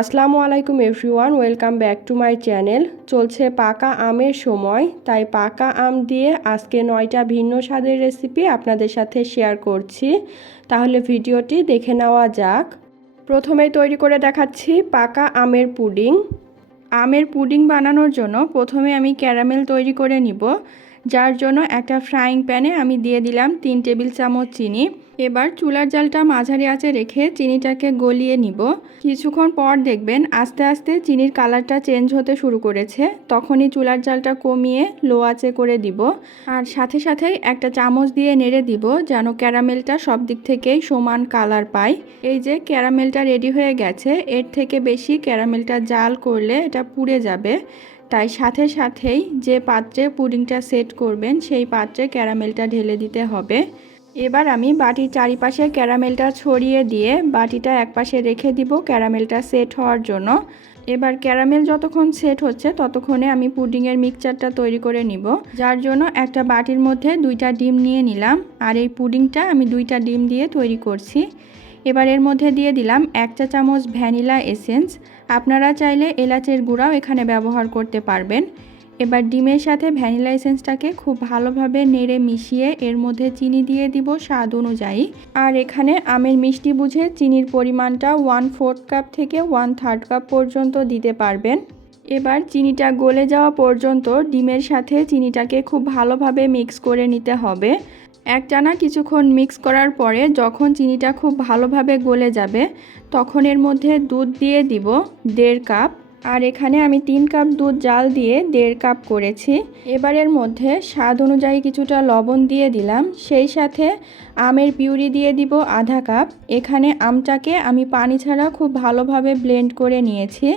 আসসালামু আলাইকুম everyone, welcome back to my channel. চলছে পাকা আমের সময়, তাই পাকা আম দিয়ে আজকে 9টা ভিন্ন স্বাদের রেসিপি আপনাদের সাথে শেয়ার করছি। তাহলে ভিডিওটি দেখে নেওয়া যাক। প্রথমেই তৈরি করে দেখাচ্ছি পাকা আমের পুডিং। আমের পুডিং বানানোর জন্য প্রথমে আমি ক্যারামেল তৈরি করে নিব। যার জন্য একটা ফ্রাইং প্যানে আমি দিয়ে দিলাম 3 টেবিল চামচ চিনি। এবার চুলার জালটা মাঝারি আঁচে রেখে চিনিটাকে গলিয়ে নিব। কিছুক্ষণ পর দেখবেন আস্তে আস্তে চিনির কালারটা চেঞ্জ হতে শুরু করেছে। তখনই চুলার জালটা কমিয়ে লো আঁচে করে দিব। আর সাথে সাথেই একটা চামচ দিয়ে নেড়ে দিব যেন ক্যারামেলটা সব দিক থেকেই সমান কালার পায়। এই যে ক্যারামেলটা রেডি হয়ে গেছে। এর থেকে বেশি ক্যারামেলটা জাল করলে এটা পুড়ে যাবে। তাই সাথে সাথেই যে পাত্রে পুডিংটা সেট করবেন সেই পাত্রে ক্যারামেলটা ঢেলে দিতে হবে। এবার আমি বাটির চারিপাশে ক্যারামেলটা ছড়িয়ে দিয়ে বাটিটা একপাশে রেখে দিব ক্যারামেলটা সেট হওয়ার জন্য। এবার ক্যারামেল যতক্ষণ সেট হচ্ছে ততক্ষণে আমি পুডিংয়ের মিক্সচারটা তৈরি করে নিব। যার জন্য একটা বাটির মধ্যে 2টা ডিম নিয়ে নিলাম। আর এই পুডিংটা আমি 2টা ডিম দিয়ে তৈরি করছি। এবার এর মধ্যে দিয়ে দিলাম 1 চা চামচ ভ্যানিলা এসেন্স। আপনারা চাইলে এলাচের গুঁড়াও এখানে ব্যবহার করতে পারবেন। এবার ডিমের সাথে ভ্যানিলা এসেন্সটাকে খুব ভালোভাবে নেড়ে মিশিয়ে এর মধ্যে চিনি দিয়ে দিব স্বাদ অনুযায়ী। আর এখানে আমের মিষ্টি বুঝে চিনির পরিমাণটা 1/4 কাপ থেকে 1/3 কাপ পর্যন্ত দিতে পারবেন। এবার চিনিটা গলে যাওয়া পর্যন্ত ডিমের সাথে চিনিটাকে খুব ভালোভাবে মিক্স করে নিতে হবে। একটানা কিছুক্ষণ মিক্স করার পরে যখন চিনিটা খুব ভালোভাবে গলে যাবে তখন এর মধ্যে দুধ দিয়ে দিব 1.5 কাপ। আর এখানে আমি 3 কাপ দুধ জাল দিয়ে 1.5 কাপ করেছি। এবার এর মধ্যে স্বাদ অনুযায়ী কিছুটা লবণ দিয়ে দিলাম। সেই সাথে আমের পিউরি দিয়ে দিব 1/2 কাপ। এখানে আমটাকে আমি পানি ছাড়া খুব ভালোভাবে ব্লেন্ড করে নিয়েছি।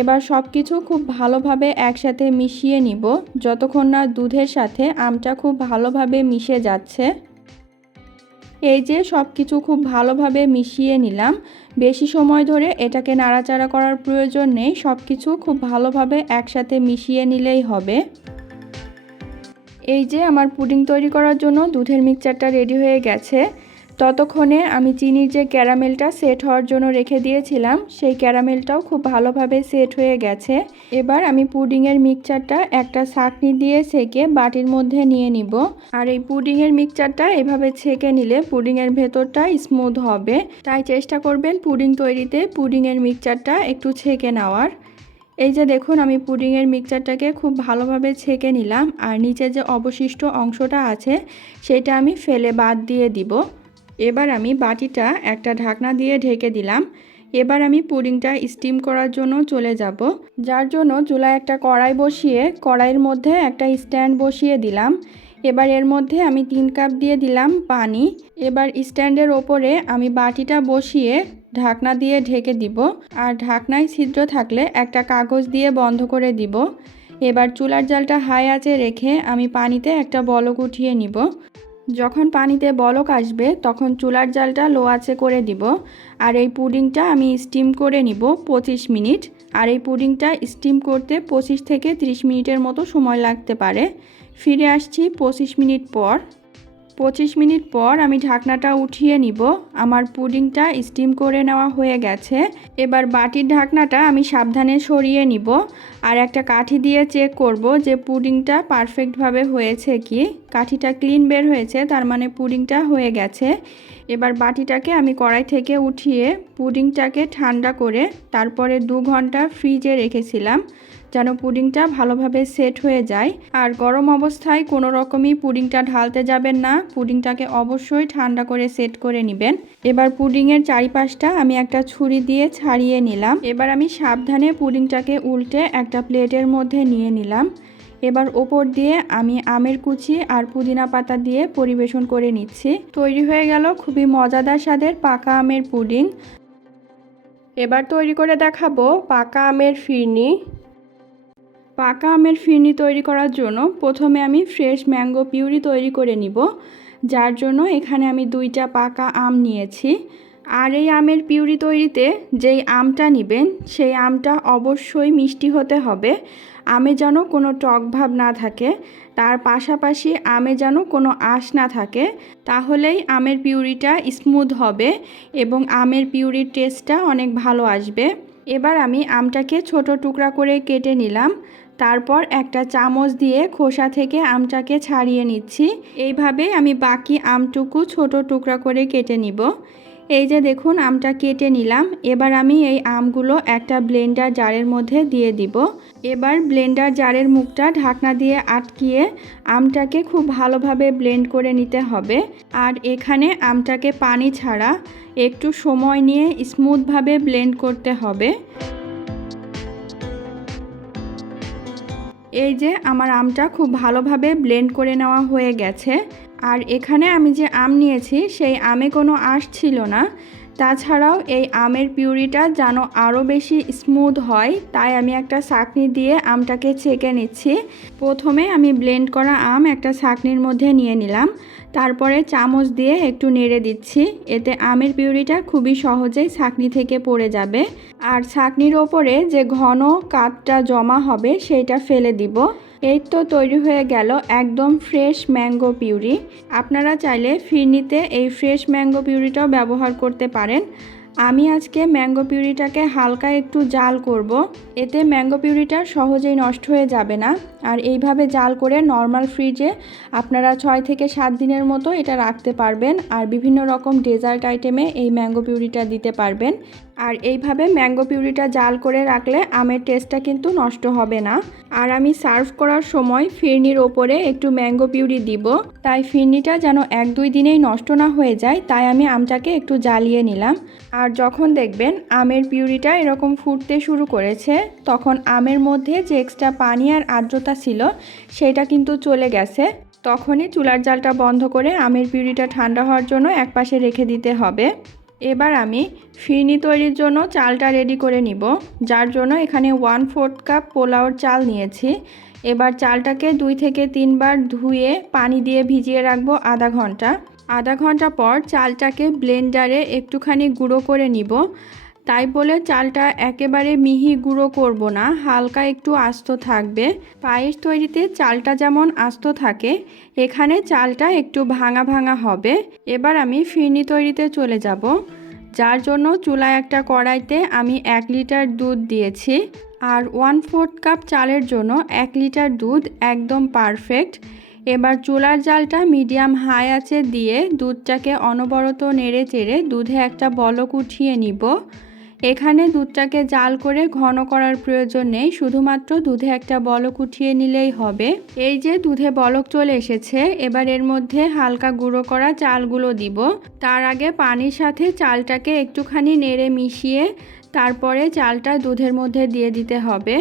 এবার সব কিছু খুব ভালোভাবে একসাথে মিশিয়ে নিব যতক্ষণ না দুধের সাথে আমটা খুব ভালোভাবে মিশে যাচ্ছে। এই যে সব কিছু খুব ভালোভাবে মিশিয়ে নিলাম। বেশি সময় ধরে এটাকে নাড়াচাড়া করার প্রয়োজন নেই, সব কিছু খুব ভালোভাবে একসাথে মিশিয়ে নিলেই হবে। এই যে আমার পুডিং তৈরি করার জন্য দুধের মিক্সচারটা রেডি হয়ে গেছে। ততক্ষণে আমি চিনির যে ক্যারামেলটা সেট হওয়ার জন্য রেখে দিয়েছিলাম সেই ক্যারামেলটাও খুব ভালোভাবে সেট হয়ে গেছে। এবার আমি পুডিংয়ের মিক্সচারটা একটা ছাঁকনি দিয়ে ছেঁকে বাটির মধ্যে নিয়ে নিব। আর এই পুডিংয়ের মিক্সচারটা এভাবে ছেঁকে নিলে পুডিংয়ের ভেতরটা স্মুথ হবে। তাই চেষ্টা করবেন পুডিং তৈরিতে পুডিংয়ের মিক্সচারটা একটু ছেঁকে নেওয়ার। এই যে দেখুন আমি পুডিংয়ের মিক্সচারটাকে খুব ভালোভাবে ছেঁকে নিলাম। আর নিচে যে অবশিষ্ট অংশটা আছে সেটা আমি ফেলে বাদ দিয়ে দিব। এবার আমি বাটিটা একটা ঢাকনা দিয়ে ঢেকে দিলাম। এবার আমি পুডিংটা স্টিম করার জন্য চলে যাব। যার জন্য চুলায় একটা কড়াই বসিয়ে কড়াইয়ের মধ্যে একটা স্ট্যান্ড বসিয়ে দিলাম। এবার এর মধ্যে আমি 3 কাপ দিয়ে দিলাম পানি। এবার স্ট্যান্ডের ওপরে আমি বাটিটা বসিয়ে ঢাকনা দিয়ে ঢেকে দিব। আর ঢাকনায় ছিদ্র থাকলে একটা কাগজ দিয়ে বন্ধ করে দিব। এবার চুলার জালটা হাই আঁচে রেখে আমি পানিতে একটা বলক উঠিয়ে নিব। যখন পানিতে বলক আসবে তখন চুলার জালটা লো আঁচে করে দিব। আর এই পুডিংটা আমি স্টিম করে নিব 25 মিনিট। আর এই পুডিংটা স্টিম করতে 25 থেকে 30 মিনিটের মতো সময় লাগতে পারে। ফিরে আসছি 25 মিনিট পর। 25 মিনিট পর আমি ঢাকনাটা উঠিয়ে নিব। আমার পুডিংটা স্টিম করে নেওয়া হয়ে গেছে। এবার বাটির ঢাকনাটা আমি সাবধানে সরিয়ে নিব। আর একটা কাঠি দিয়ে চেক করব যে পুডিংটা পারফেক্টভাবে হয়েছে কি। কাঠিটা ক্লিন বের হয়েছে, তার মানে পুডিংটা হয়ে গেছে। এবার বাটিটাকে আমি কড়াই থেকে উঠিয়ে পুডিংটাকে ঠান্ডা করে তারপরে 2 ঘন্টা ফ্রিজে রেখেছিলাম যেন পুডিংটা ভালোভাবে সেট হয়ে যায়। আর গরম অবস্থায় কোনো রকমই পুডিংটা ঢালতে যাবেন না, পুডিংটাকে অবশ্যই ঠান্ডা করে সেট করে নেবেন। এবার পুডিংয়ের চারিপাশটা আমি একটা ছুরি দিয়ে ছাড়িয়ে নিলাম। এবার আমি সাবধানে পুডিংটাকে উল্টে একটা প্লেটের মধ্যে নিয়ে নিলাম। এবার ওপর দিয়ে আমি আমের কুচি আর পুদিনা পাতা দিয়ে পরিবেশন করে নিচ্ছি। তৈরি হয়ে গেল খুবই মজাদার স্বাদের পাকা আমের পুডিং। এবার তৈরি করে দেখাবো পাকা আমের ফিরনি। পাকা আমের ফিরনি তৈরি করার জন্য প্রথমে আমি ফ্রেশ ম্যাঙ্গো পিউরি তৈরি করে নিব। যার জন্য এখানে আমি 2টা পাকা আম নিয়েছি। আর এই আমের পিউরি তৈরিতে যেই আমটা নেবেন সেই আমটা অবশ্যই মিষ্টি হতে হবে। আমে যেন কোনো টক ভাব না থাকে, তার পাশাপাশি আমে যেন কোনো আঁশ না থাকে, তাহলেই আমের পিউরিটা স্মুথ হবে এবং আমের পিউরির টেস্টটা অনেক ভালো আসবে। এবার আমি আমটাকে ছোট টুকরা করে কেটে নিলাম। তারপর একটা চামচ দিয়ে খোসা থেকে আমটাকে ছাড়িয়ে নিচ্ছি। এইভাবে আমি বাকি আমটুকু ছোট টুকরা করে কেটে নিব। এই যে দেখুন আমটা কেটে নিলাম। এবার আমি এই আমগুলো একটা ব্লেন্ডার জারের মধ্যে দিয়ে দিব। এবার ব্লেন্ডার জারের মুখটা ঢাকনা দিয়ে আটকিয়ে আমটাকে খুব ভালোভাবে ব্লেন্ড করে নিতে হবে। আর এখানে আমটাকে পানি ছাড়া একটু সময় নিয়ে স্মুথভাবে ব্লেন্ড করতে হবে। এই যে আমার আমটা খুব ভালোভাবে ব্লেন্ড করে নেওয়া হয়ে গেছে। আর এখানে আমি যে আম নিয়েছি সেই আমে কোনো আঁশ ছিল না। তাছাড়াও এই আমের পিউরিটা যেন আরও বেশি স্মুথ হয়, তাই আমি একটা ছাঁকনি দিয়ে আমটাকে ছেঁকে নিচ্ছি। প্রথমে আমি ব্লেন্ড করা আম একটা ছাঁকনির মধ্যে নিয়ে নিলাম। তারপরে চামচ দিয়ে একটু নেড়ে দিচ্ছি। এতে আমের পিউরিটা খুবই সহজেই ছাঁকনি থেকে পড়ে যাবে। আর ছাঁকনির ওপরে যে ঘন কাঠটা জমা হবে সেইটা ফেলে দিব। এই তো তৈরি হয়ে গেল একদম ফ্রেশ ম্যাঙ্গো পিউরি। আপনারা চাইলে ফিরনিতে এই ফ্রেশ ম্যাঙ্গো পিউরিটাও ব্যবহার করতে পারেন। আমি আজকে ম্যাঙ্গো পিউরিটাকে হালকা একটু জাল করব। এতে ম্যাঙ্গো পিউরিটা সহজেই নষ্ট হয়ে যাবে না। আর এইভাবে জাল করে নর্মাল ফ্রিজে আপনারা 6 থেকে 7 দিনের মতো এটা রাখতে পারবেন। আর বিভিন্ন রকম ডেজার্ট আইটেমে এই ম্যাঙ্গো পিউরিটা দিতে পারবেন। আর এইভাবে ম্যাঙ্গো পিউরিটা জাল করে রাখলে আমের টেস্টটা কিন্তু নষ্ট হবে না। আর আমি সার্ভ করার সময় ফিরনির ওপরে একটু ম্যাঙ্গো পিউরি দিব, তাই ফিরনিটা যেন 1-2 দিনেই নষ্ট না হয়ে যায়, তাই আমি আমটাকে একটু জ্বালিয়ে নিলাম। আর যখন দেখবেন আমের পিউরিটা এরকম ফুটতে শুরু করেছে, তখন আমের মধ্যে যে এক্সট্রা পানি আর আর্দ্রতা ছিল সেটা কিন্তু চলে গেছে। তখনই চুলার জালটা বন্ধ করে আমের পিউরিটা ঠান্ডা হওয়ার জন্য একপাশে রেখে দিতে হবে। এবার আমি ফিরনি তৈরির জন্য চালটা রেডি করে নিব, যার জন্য এখানে 1/4 কাপ পোলাওর চাল নিয়েছি। এবার চালটাকে 2 থেকে 3 বার ধুয়ে পানি দিয়ে ভিজিয়ে রাখবো আধা ঘন্টা। আধা ঘন্টা পর চালটাকে ব্লেন্ডারে একটুখানি গুঁড়ো করে নিব। তাই বলে চালটা একেবারে মিহি গুঁড়ো করব না, হালকা একটু আস্ত থাকবে। পায়েস তৈরিতে চালটা যেমন আস্ত থাকে, এখানে চালটা একটু ভাঙা ভাঙা হবে। এবার আমি ফিরনি তৈরিতে চলে যাব, যার জন্য চুলায় একটা কড়াইতে আমি 1 লিটার দুধ দিয়েছি। আর 1/4 কাপ চালের জন্য 1 লিটার দুধ একদম পারফেক্ট। এবার চুলার জালটা মিডিয়াম হাই আঁচে দিয়ে দুধটাকে অনবরত নেড়ে চেড়ে দুধে একটা বলক উঠিয়ে নিব। এখানে দুধটাকে জাল করে ঘন করার প্রয়োজন নেই, শুধুমাত্র দুধে একটা বলক উঠিয়ে নিলেই হবে। এই যে দুধে বলক চলে এসেছে, এবার এর মধ্যে হালকা গুঁড়ো করা চালগুলো দিব। তার আগে পানির সাথে চালটাকে একটুখানি নেড়ে মিশিয়ে তারপরে চালটা দুধের মধ্যে দিয়ে দিতে হবে।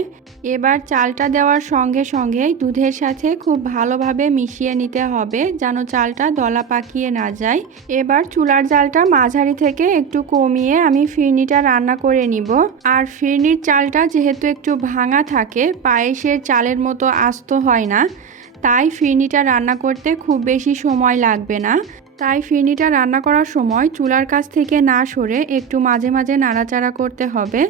এবার চালটা দেওয়ার সঙ্গে সঙ্গেই দুধের সাথে খুব ভালোভাবে মিশিয়ে নিতে হবে, যেন চালটা দলা পাকিয়ে না যায়। এবার চুলার জালটা মাঝারি থেকে একটু কমিয়ে আমি ফিরনিটা রান্না করে নিব। আর ফিরনির চালটা যেহেতু একটু ভাঙা থাকে, পায়েসের চালের মতো আস্ত হয় না, তাই ফিরনিটা রান্না করতে খুব বেশি সময় লাগবে না। তাই ফিরনিটা রান্না করার সময় চুলার কাছ থেকে না সরে একটু মাঝে মাঝে নাড়াচাড়া করতে হবে,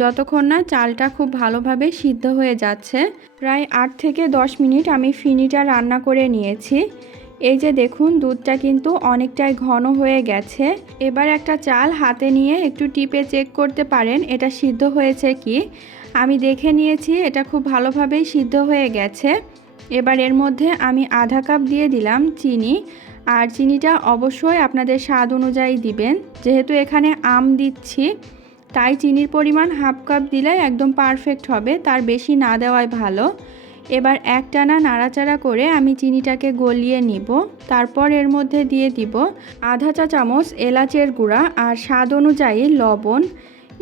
যতক্ষণ না চালটা খুব ভালোভাবে সিদ্ধ হয়ে যাচ্ছে। প্রায় 8 থেকে 10 মিনিট আমি ফিরনিটা রান্না করে নিয়েছি। এই যে দেখুন দুধটা কিন্তু অনেকটাই ঘন হয়ে গেছে। এবার একটা চাল হাতে নিয়ে একটু টিপে চেক করতে পারেন এটা সিদ্ধ হয়েছে কি। আমি দেখে নিয়েছি এটা খুব ভালোভাবেই সিদ্ধ হয়ে গেছে। এবার এর মধ্যে আমি আধা কাপ দিয়ে দিলাম চিনি। আর চিনিটা অবশ্যই আপনাদের স্বাদ অনুযায়ী দিবেন, যেহেতু এখানে আম দিচ্ছি তাই চিনির পরিমাণ হাফ কাপ দিলে একদম পারফেক্ট হবে, তার বেশি না দেওয়াই ভালো। এবার একটানা নাড়াচাড়া করে আমি চিনিটাকে গলিয়ে নিব। তারপর এর মধ্যে দিয়ে দিব আধা চা চামচ এলাচের গুঁড়া আর স্বাদ অনুযায়ী লবণ।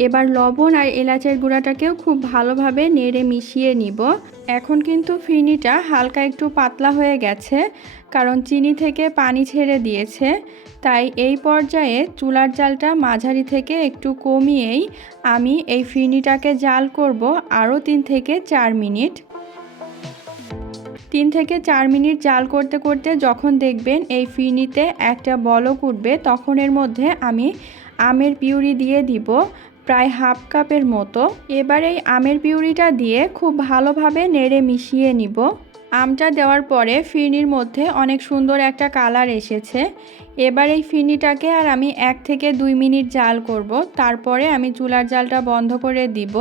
এবার লবণ আর এলাচের গুঁড়াটাকেও খুব ভালোভাবে নেড়ে মিশিয়ে নিব। এখন কিন্তু ফিরনিটা হালকা একটু পাতলা হয়ে গেছে, কারণ চিনি থেকে পানি ছেড়ে দিয়েছে। তাই এই পর্যায়ে চুলার জালটা মাঝারি থেকে একটু কমিয়েই আমি এই ফিরনিটাকে জাল করব আরও 3 থেকে 4 মিনিট। 3 থেকে 4 মিনিট জাল করতে করতে যখন দেখবেন এই ফিরনিতে একটা বলক উঠবে, তখন এর মধ্যে আমি আমের পিউরি দিয়ে দিব প্রায় হাফ কাপের মতো। এবার এই আমের পিউরিটা দিয়ে খুব ভালোভাবে নেড়ে মিশিয়ে নিব। আমটা দেওয়ার পরে ফিরনির মধ্যে অনেক সুন্দর একটা কালার এসেছে। এবার এই ফিরনিটাকে আর আমি 1 থেকে 2 মিনিট জাল করব। তারপরে আমি চুলার জালটা বন্ধ করে দিব।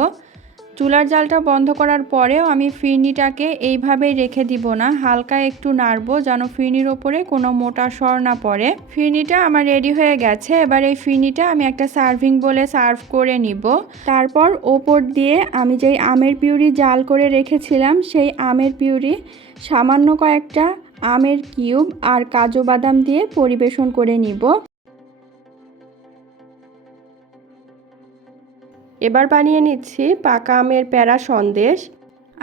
চুলার জালটা বন্ধ করার পরেও আমি ফিরনিটাকে এইভাবেই রেখে দিব না, হালকা একটু নাড়বো যেন ফিরনির ওপরে কোনো মোটা সর না পড়ে। ফিরনিটা আমার রেডি হয়ে গেছে। এবার এই ফিরনিটা আমি একটা সার্ভিং বলে সার্ভ করে নিব। তারপর ওপর দিয়ে আমি যেই আমের পিউরি জাল করে রেখেছিলাম সেই আমের পিউরি, সামান্য কয়েকটা আমের কিউব আর কাজু বাদাম দিয়ে পরিবেশন করে নিব। এবার বানিয়ে নিচ্ছি পাকা আমের প্যারা সন্দেশ।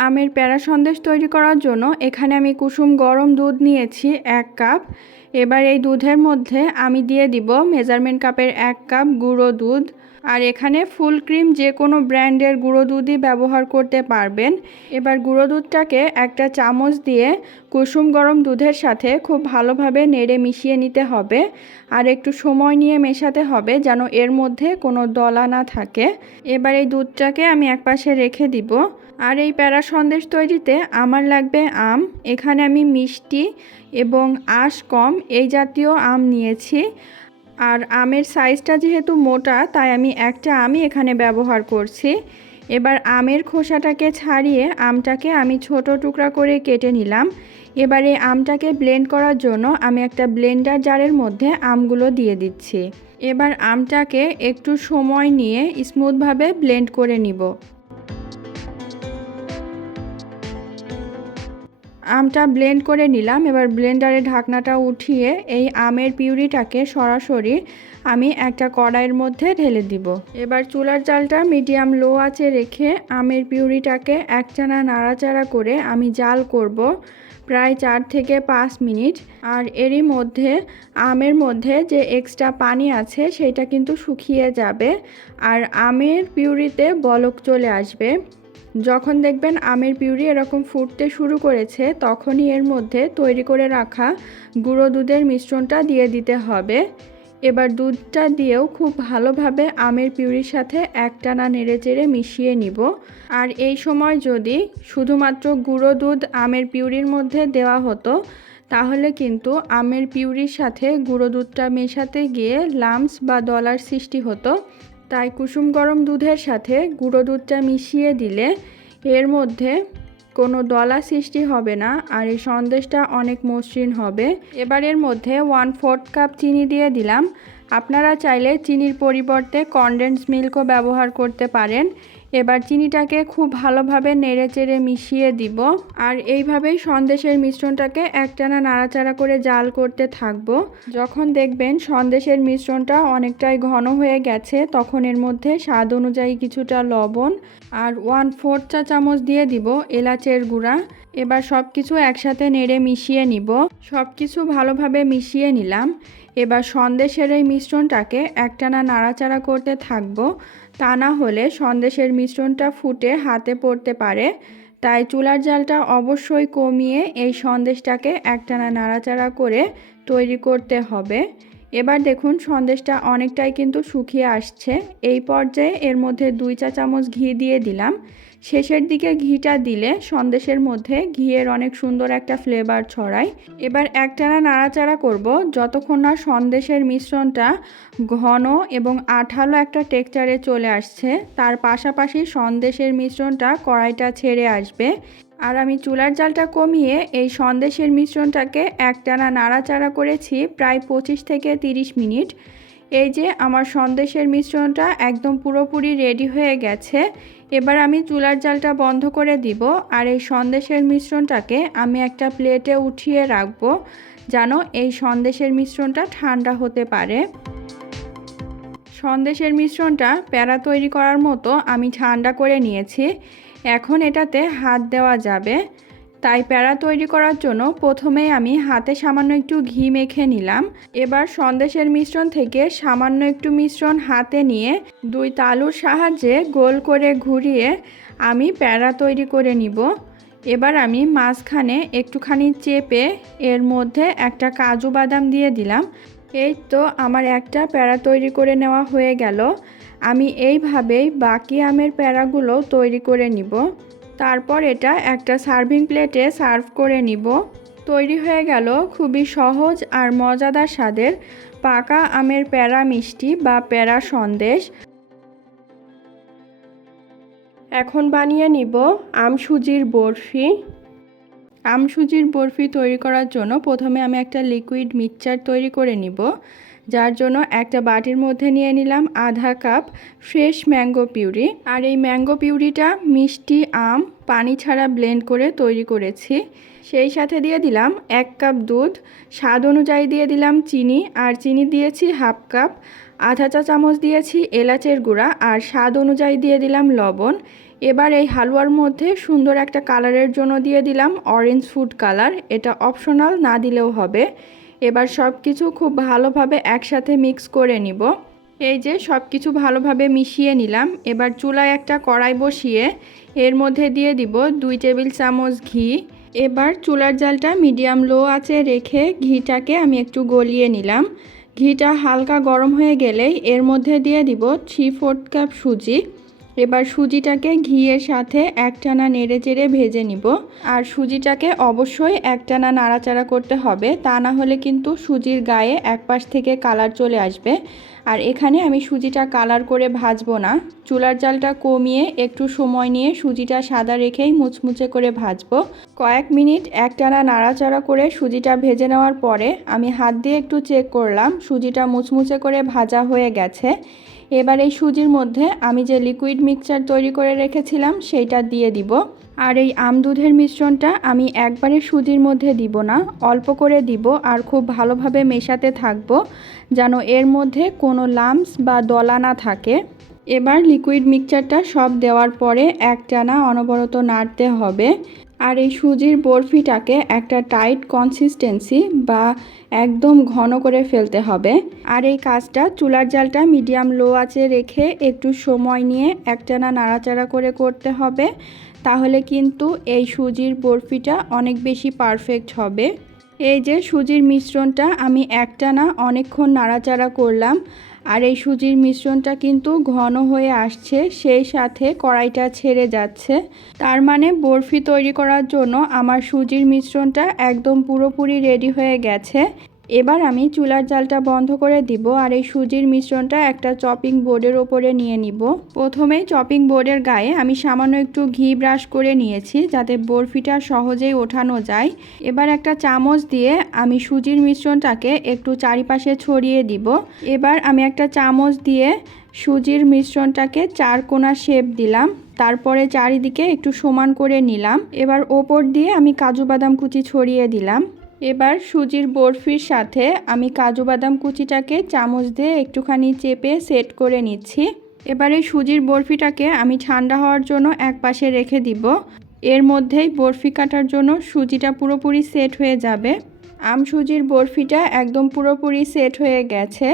আমের প্যারা সন্দেশ তৈরি করার জন্য এখানে আমি কুসুম গরম দুধ নিয়েছি 1 কাপ। এবার এই দুধের মধ্যে আমি দিয়ে দিব মেজারমেন্ট কাপের 1 কাপ গুঁড়ো দুধ। আর এখানে ফুল ক্রিম যে কোনো ব্র্যান্ডের গুঁড়ো দুধই ব্যবহার করতে পারবেন। এবার গুঁড়ো দুধটাকে একটা চামচ দিয়ে কুসুম গরম দুধের সাথে খুব ভালোভাবে নেড়ে মিশিয়ে নিতে হবে। আর একটু সময় নিয়ে মেশাতে হবে যেন এর মধ্যে কোনো দলা না থাকে। এবার এই দুধটাকে আমি একপাশে রেখে দিব। আর এই প্যারা সন্দেশ তৈরিতে আমার লাগবে আম। এখানে আমি মিষ্টি এবং আঁশ কম এই জাতীয় আম নিয়েছি। আর আমের সাইজটা যেহেতু মোটা তাই আমি একটা আমই এখানে ব্যবহার করছি। এবার আমের খোসাটাকে ছাড়িয়ে আমটাকে আমি ছোট টুকরা করে কেটে নিলাম। এবার এই আমটাকে ব্লেন্ড করার জন্য আমি একটা ব্লেন্ডার জারের মধ্যে আমগুলো দিয়ে দিচ্ছি। এবার আমটাকে একটু সময় নিয়ে স্মুথভাবে ব্লেন্ড করে নিব। আমটা ব্লেন্ড করে নিলাম। এবার ব্লেন্ডারের ঢাকনাটা উঠিয়ে এই আমের পিউরিটাকে সরাসরি আমি একটা কড়াইয়ের মধ্যে ঢেলে দিব। এবার চুলার জালটা মিডিয়াম লো আঁচে রেখে আমের পিউরিটাকে একটানা নাড়াচাড়া করে আমি জাল করব প্রায় 4 থেকে 5 মিনিট। আর এরই মধ্যে আমের মধ্যে যে এক্সট্রা পানি আছে সেটা কিন্তু শুকিয়ে যাবে আর আমের পিউরিতে বলক চলে আসবে। যখন দেখবেন আমের পিউরি এরকম ফুটতে শুরু করেছে তখনই এর মধ্যে তৈরি করে রাখা গুঁড়ো দুধের মিশ্রণটা দিয়ে দিতে হবে। এবার দুধটা দিয়েও খুব ভালোভাবে আমের পিউরির সাথে একটানা নেড়েচেড়ে মিশিয়ে নিব। আর এই সময় যদি শুধুমাত্র গুঁড়ো দুধ আমের পিউরির মধ্যে দেওয়া হতো তাহলে কিন্তু আমের পিউরির সাথে গুঁড়ো দুধটা মেশাতে গিয়ে লাম্পস বা দলার সৃষ্টি হতো। তাই কুসুম গরম দুধের সাথে গুঁড়ো দুধটা মিশিয়ে দিলে এর মধ্যে কোনো দলা সৃষ্টি হবে না আর এই সন্দেশটা অনেক মসৃণ হবে। এবার এর মধ্যে 1/4 কাপ চিনি দিয়ে দিলাম। আপনারা চাইলে চিনির পরিবর্তে কনডেন্স মিল্কও ব্যবহার করতে পারেন। এবার চিনিটাকে খুব ভালোভাবে নেড়েচেড়ে মিশিয়ে দিব। আর এইভাবেই সন্দেশের মিশ্রণটাকে একটানা নাড়াচাড়া করে জাল করতে থাকবো। যখন দেখবেন সন্দেশের মিশ্রণটা অনেকটাই ঘন হয়ে গেছে তখন এর মধ্যে স্বাদ অনুযায়ী কিছুটা লবণ আর 1/4 চা চামচ দিয়ে দিব এলাচের গুঁড়া। এবার সব কিছু একসাথে নেড়ে মিশিয়ে নিব। সব কিছু ভালোভাবে মিশিয়ে নিলাম। এবার সন্দেশের এই মিশ্রণটাকে একটানা নাড়াচাড়া করতে থাকবো, তা না হলে সন্দেশের মিশ্রণটা ফুটে হাতে পড়তে পারে। তাই চুলার জালটা অবশ্যই কমিয়ে এই সন্দেশটাকে একটানা নাড়াচাড়া করে তৈরি করতে হবে। এবার দেখুন সন্দেশটা অনেকটাই কিন্তু শুকিয়ে আসছে। এই পর্যায়ে এর মধ্যে 2 চা চামচ ঘি দিয়ে দিলাম। শেষের দিকে ঘিটা দিলে সন্দেশের মধ্যে ঘিয়ের অনেক সুন্দর একটা ফ্লেভার ছড়ায়। এবার একটানা নাড়াচাড়া করব যতক্ষণ না সন্দেশের মিশ্রণটা ঘন এবং আঠালো একটা টেক্সচারে চলে আসছে। তার পাশাপাশি সন্দেশের মিশ্রণটা কড়াইটা ছেড়ে আসবে। আর আমি চুলার জালটা কমিয়ে এই সন্দেশের মিশ্রণটাকে একটানা নাড়াচাড়া করেছি প্রায় 25 থেকে 30 মিনিট। এই যে আমার সন্দেশের মিশ্রণটা একদম পুরোপুরি রেডি হয়ে গেছে। এবার আমি চুলার জালটা বন্ধ করে দিব আর এই সন্দেশের মিশ্রণটাকে আমি একটা প্লেটে উঠিয়ে রাখবো যেন এই সন্দেশের মিশ্রণটা ঠান্ডা হতে পারে। সন্দেশের মিশ্রণটা প্যারা তৈরি করার মতো আমি ঠান্ডা করে নিয়েছি। এখন এটাতে হাত দেওয়া যাবে। তাই প্যারা তৈরি করার জন্য প্রথমেই আমি হাতে সামান্য একটু ঘি মেখে নিলাম। এবার সন্দেশের মিশ্রণ থেকে সামান্য একটু মিশ্রণ হাতে নিয়ে 2 তালুর সাহায্যে গোল করে ঘুরিয়ে আমি প্যারা তৈরি করে নিব। এবার আমি মাঝখানে একটুখানি চেপে এর মধ্যে একটা কাজু বাদাম দিয়ে দিলাম। এই তো আমার একটা প্যারা তৈরি করে নেওয়া হয়ে গেল। আমি এইভাবেই বাকি আমের প্যারাগুলো তৈরি করে নিব। তারপর এটা একটা সার্ভিং প্লেটে সার্ভ করে নিব। তৈরি হয়ে গেল খুবই সহজ আর মজাদার স্বাদের পাকা আমের প্যারা মিষ্টি বা প্যারা সন্দেশ। এখন বানিয়ে নিব আম সুজির বরফি। আম সুজির বরফি তৈরি করার জন্য প্রথমে আমি একটা লিকুইড মিক্সচার তৈরি করে নিব, যার জন্য একটা বাটির মধ্যে নিয়ে নিলাম আধা কাপ ফ্রেশ ম্যাঙ্গো পিউরি। আর এই ম্যাঙ্গো পিউরিটা মিষ্টি আম পানি ছাড়া ব্লেন্ড করে তৈরি করেছি। সেই সাথে দিয়ে দিলাম 1 কাপ দুধ, স্বাদ অনুযায়ী দিয়ে দিলাম চিনি, আর চিনি দিয়েছি হাফ কাপ, আধা চা চামচ দিয়েছি এলাচের গুঁড়া, আর স্বাদ অনুযায়ী দিয়ে দিলাম লবণ। এবার এই হালুয়ার মধ্যে সুন্দর একটা কালারের জন্য দিয়ে দিলাম অরেঞ্জ ফুড কালার, এটা অপশনাল, না দিলেও হবে। এবার সব কিছু খুব ভালোভাবে একসাথে মিক্স করে নিব। এই যে সব কিছু ভালোভাবে মিশিয়ে নিলাম। এবার চুলায় একটা কড়াই বসিয়ে এর মধ্যে দিয়ে দিব 2 টেবিল চামচ ঘি। এবার চুলার জালটা মিডিয়াম লো আঁচে রেখে ঘিটাকে আমি একটু গলিয়ে নিলাম। ঘিটা হালকা গরম হয়ে গেলেই এর মধ্যে দিয়ে দিব 3/4 কাপ সুজি। এবার সুজিটাকে ঘিয়ের সাথে একটানা নেড়ে চেড়ে ভেজে নিব। আর সুজিটাকে অবশ্যই একটানা নাড়াচাড়া করতে হবে, তা না হলে কিন্তু সুজির গায়ে এক পাশ থেকে কালার চলে আসবে। আর এখানে আমি সুজিটা কালার করে ভাজবো না, চুলার জালটা কমিয়ে একটু সময় নিয়ে সুজিটা সাদা রেখেই মুচমুচে করে ভাজবো। কয়েক মিনিট একটানা নাড়াচাড়া করে সুজিটা ভেজে নেওয়ার পরে আমি হাত দিয়ে একটু চেক করলাম, সুজিটা মুচমুচে করে ভাজা হয়ে গেছে। এবার এই সুজির মধ্যে আমি যে লিকুইড মিক্সচার তৈরি করে রেখেছিলাম সেইটা দিয়ে দিব। আর এই আম দুধের মিশ্রণটা আমি একবারে সুজির মধ্যে দিব না, অল্প করে দিব, আর খুব ভালোভাবে মেশাতে থাকবো যেন এর মধ্যে কোনো লাম্পস বা দলা না থাকে। এবার লিকুইড মিক্সচারটা সব দেওয়ার পরে একটানা অনবরত নাড়তে হবে। আর এই সুজির বরফিটাকে একটা টাইট কনসিস্টেন্সি বা একদম ঘন করে ফেলতে হবে। আর এই কাজটা চুলার জালটা মিডিয়াম লো আঁচে রেখে একটু সময় নিয়ে একটানা নাড়াচাড়া করে করতে হবে, তাহলে কিন্তু এই সুজির বরফিটা অনেক বেশি পারফেক্ট হবে। এই যে সুজির মিশ্রণটা আমি একটানা অনেকক্ষণ নাড়াচাড়া করলাম, আর এই সুজির মিশ্রণটা কিন্তু ঘন হয়ে আসছে, সেই সাথে কড়াইটা ছেড়ে যাচ্ছে। তার মানে বরফি তৈরি করার জন্য আমার সুজির মিশ্রণটা একদম পুরোপুরি রেডি হয়ে গেছে। এবার আমি চুলার জালটা বন্ধ করে দিব, আর এই সুজির মিশ্রণটা একটা চপিং বোর্ডের ওপরে নিয়ে নিব। প্রথমেই চপিং বোর্ডের গায়ে আমি সামান্য একটু ঘি ব্রাশ করে নিয়েছি, যাতে বরফিটা সহজেই ওঠানো যায়। এবার একটা চামচ দিয়ে আমি সুজির মিশ্রণটাকে একটু চারিপাশে ছড়িয়ে দিব। এবার আমি একটা চামচ দিয়ে সুজির মিশ্রণটাকে 4 কোণা শেপ দিলাম, তারপরে চারিদিকে একটু সমান করে নিলাম। এবার ওপর দিয়ে আমি কাজু বাদাম কুচি ছড়িয়ে দিলাম। এবার সুজির বরফির সাথে আমি কাজু বাদাম কুচিটাকে চামচ দিয়ে একটুখানি চেপে সেট করে নিচ্ছি। এবার এই সুজির বরফিটাকে আমি ঠান্ডা হওয়ার জন্য এক পাশে রেখে দিব। এর মধ্যেই বরফি কাটার জন্য সুজিটা পুরোপুরি সেট হয়ে যাবে। আম সুজির বরফিটা একদম পুরোপুরি সেট হয়ে গেছে।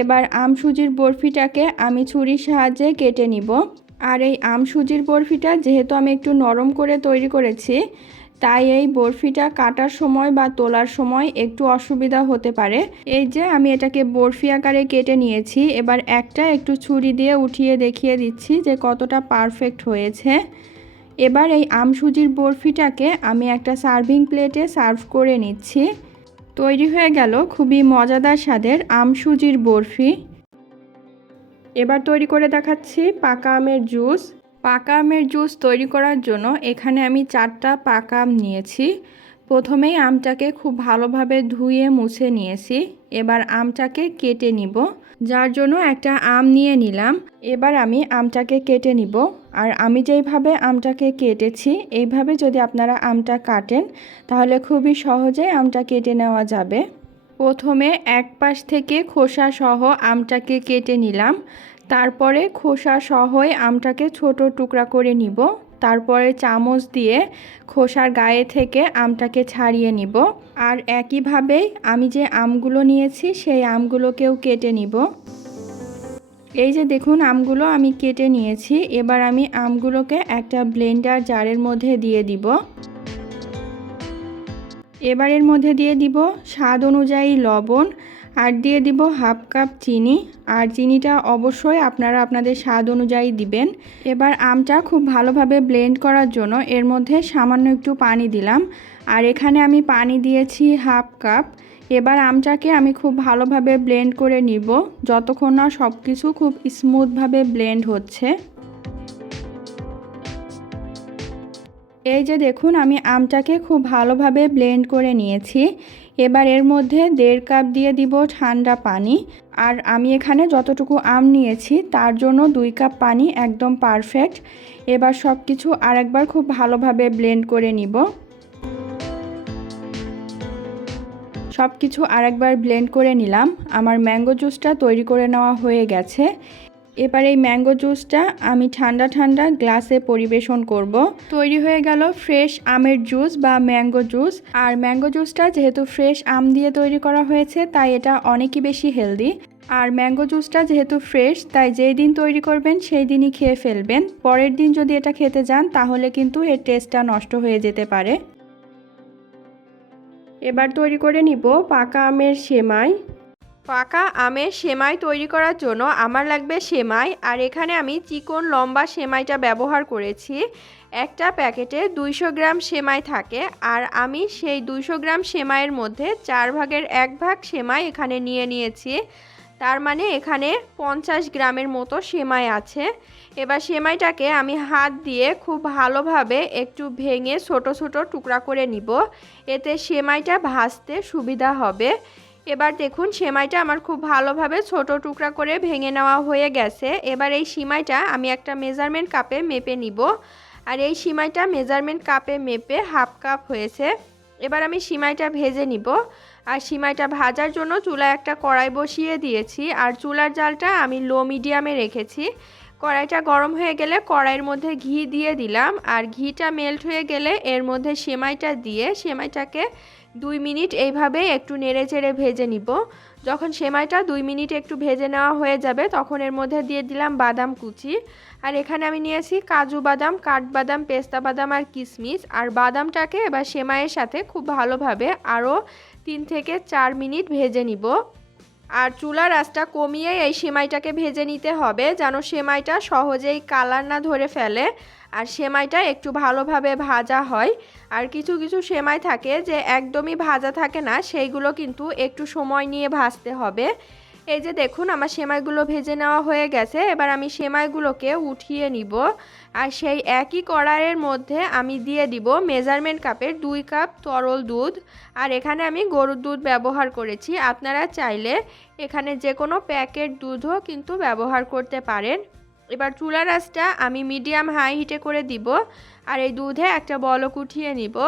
এবার আম সুজির বরফিটাকে আমি ছুরির সাহায্যে কেটে নিব। আর এই আম সুজির বরফিটা যেহেতু আমি একটু নরম করে তৈরি করেছি, তাই এই বরফিটা কাটার সময় বা তোলার সময় একটু অসুবিধা হতে পারে। এই যে আমি এটাকে বরফি আকারে কেটে নিয়েছি। এবার একটা একটু ছুরি দিয়ে উঠিয়ে দেখিয়ে দিচ্ছি যে কতটা পারফেক্ট হয়েছে। এবার এই আম সুজির বরফিটাকে আমি একটা সার্ভিং প্লেটে সার্ভ করে নিচ্ছি। তৈরি হয়ে গেল খুবই মজাদার স্বাদের আম সুজির বরফি। এবার তৈরি করে দেখাচ্ছি পাকা আমের জুস। পাকা আমের জুস তৈরি করার জন্য এখানে আমি 4টা পাকা আম নিয়েছি। প্রথমেই আমটাকে খুব ভালোভাবে ধুয়ে মুছে নিয়েছি। এবার আমটাকে কেটে নিব, যার জন্য একটা আম নিয়ে নিলাম। এবার আমি আমটাকে কেটে নিব। আর আমি যেইভাবে আমটাকে কেটেছি, এইভাবে যদি আপনারা আমটা কাটেন তাহলে খুবই সহজে আমটা কেটে নেওয়া যাবে। প্রথমে এক পাশ থেকে খোসা সহ আমটাকে কেটে নিলাম, তারপরে খোসা সহই আমটাকে ছোট টুকরা করে নিব। তারপরে চামচ দিয়ে খোসার গায়ে থেকে আমটাকে ছাড়িয়ে নিব। আর একইভাবেই আমি যে আমগুলো নিয়েছি সেই আমগুলোকেও কেটে নিব। এই যে দেখুন আমগুলো আমি কেটে নিয়েছি। এবার আমি আমগুলোকে একটা ব্লেন্ডার জারের মধ্যে দিয়ে দিব। এবার এর মধ্যে দিয়ে দিব স্বাদ অনুযায়ী লবণ, আর দিয়ে দিব হাফ কাপ চিনি, আর চিনিটা অবশ্যই আপনারা আপনাদের স্বাদ অনুযায়ী দিবেন। এবার আমটা খুব ভালোভাবে ব্লেন্ড করার জন্য এর মধ্যে সামান্য একটু পানি দিলাম, আর এখানে আমি পানি দিয়েছি হাফ কাপ। এবার আমটাকে আমি খুব ভালোভাবে ব্লেন্ড করে নিব যতক্ষণ না সব কিছু খুব স্মুথভাবে ব্লেন্ড হচ্ছে। এই যে দেখুন আমি আমটাকে খুব ভালোভাবে ব্লেন্ড করে নিয়েছি। এবার এর মধ্যে 1.5 কাপ দিয়ে দিব ঠান্ডা পানি, আর আমি এখানে যতটুকু আম নিয়েছি তার জন্য 2 কাপ পানি একদম পারফেক্ট। এবার সব কিছু আরেকবার খুব ভালোভাবে ব্লেন্ড করে নিব। সব কিছু আরেকবার ব্লেন্ড করে নিলাম। আমার ম্যাঙ্গো জুসটা তৈরি করে নেওয়া হয়ে গেছে। এবার এই ম্যাঙ্গো জুসটা আমি ঠান্ডা ঠান্ডা গ্লাসে পরিবেশন করব। তৈরি হয়ে গেল ফ্রেশ আমের জুস বা ম্যাঙ্গো জুস। আর ম্যাঙ্গো জুসটা যেহেতু ফ্রেশ আম দিয়ে তৈরি করা হয়েছে তাই এটা অনেকই বেশি হেলদি। আর ম্যাঙ্গো জুসটা যেহেতু ফ্রেশ তাই যেই দিন তৈরি করবেন সেই দিনই খেয়ে ফেলবেন। পরের দিন যদি এটা খেতে যান তাহলে কিন্তু এর টেস্টটা নষ্ট হয়ে যেতে পারে। এবার তৈরি করে নিব পাকা আমের সেমাই। পাকা আমের সেমাই তৈরি করার জন্য আমার লাগবে সেমাই, আর এখানে আমি চিকন লম্বা সেমাইটা ব্যবহার করেছি। একটা প্যাকেটে 200 গ্রাম সেমাই থাকে, আর আমি সেই 200 গ্রাম সেমাইয়ের মধ্যে 4 ভাগের 1 ভাগ সেমাই এখানে নিয়ে নিয়েছি। তার মানে এখানে 50 গ্রামের মতো সেমাই আছে। এবার সেমাইটাকে আমি হাত দিয়ে খুব ভালোভাবে একটু ভেঙে ছোট ছোট টুকরা করে নিব, এতে সেমাইটা ভাজতে সুবিধা হবে। এবার দেখুন সেমাইটা আমার খুব ভালোভাবে ছোট টুকরা করে ভেঙে নেওয়া হয়ে গেছে। এবার এই সেমাইটা আমি একটা মেজারমেন্ট কাপে মেপে নিব, আর এই সেমাইটা মেজারমেন্ট কাপে মেপে হাফ কাপ হয়েছে। এবার আমি সেমাইটা ভেজে নিব, আর সেমাইটা ভাজার জন্য চুলায় একটা কড়াই বসিয়ে দিয়েছি, আর চুলার জালটা আমি লো মিডিয়ামে রেখেছি। কড়াইটা গরম হয়ে গেলে কড়াইয়ের মধ্যে ঘি দিয়ে দিলাম, আর ঘিটা মেল্ট হয়ে গেলে এর মধ্যে সেমাইটা দিয়ে সেমাইটাকে 2 মিনিট এইভাবে একটু নেড়ে চেড়ে ভেজে নিব। যখন সেমাইটা 2 মিনিট একটু ভেজে নেওয়া হয়ে যাবে তখন এর মধ্যে দিয়ে দিলাম বাদাম কুচি, আর এখানে আমি নিয়েছি কাজু বাদাম, কাঠবাদাম, পেস্তা বাদাম আর কিশমিশ। আর বাদামটাকে এবার সেমাইয়ের সাথে খুব ভালোভাবে আরও 3 থেকে 4 মিনিট ভেজে নিব। আর চুলার আঁচটা কমিয়ে এই সেমাইটাকে ভেজে নিতে হবে যেন সেমাইটা সহজেই কালার না ধরে ফেলে, আর সেমাইটা একটু ভালোভাবে ভাজা হয়। আর কিছু কিছু সেমাই থাকে যে একদমই ভাজা থাকে না, সেইগুলো কিন্তু একটু সময় নিয়ে ভাজতে হবে। এই যে দেখুন আমার সেমাইগুলো ভেজে নেওয়া হয়ে গেছে। এবার আমি সেমাইগুলোকে উঠিয়ে নিব, আর সেই একই কড়াইয়ের মধ্যে আমি দিয়ে দিব মেজারমেন্ট কাপের 2 কাপ তরল দুধ। আর এখানে আমি গরুর দুধ ব্যবহার করেছি, আপনারা চাইলে এখানে যে কোনো প্যাকেট দুধও কিন্তু ব্যবহার করতে পারেন। এবার চুলার আঁচটা আমি মিডিয়াম হাই হিটে করে দিব, আর এই দুধে একটা বলক উঠিয়ে নিব।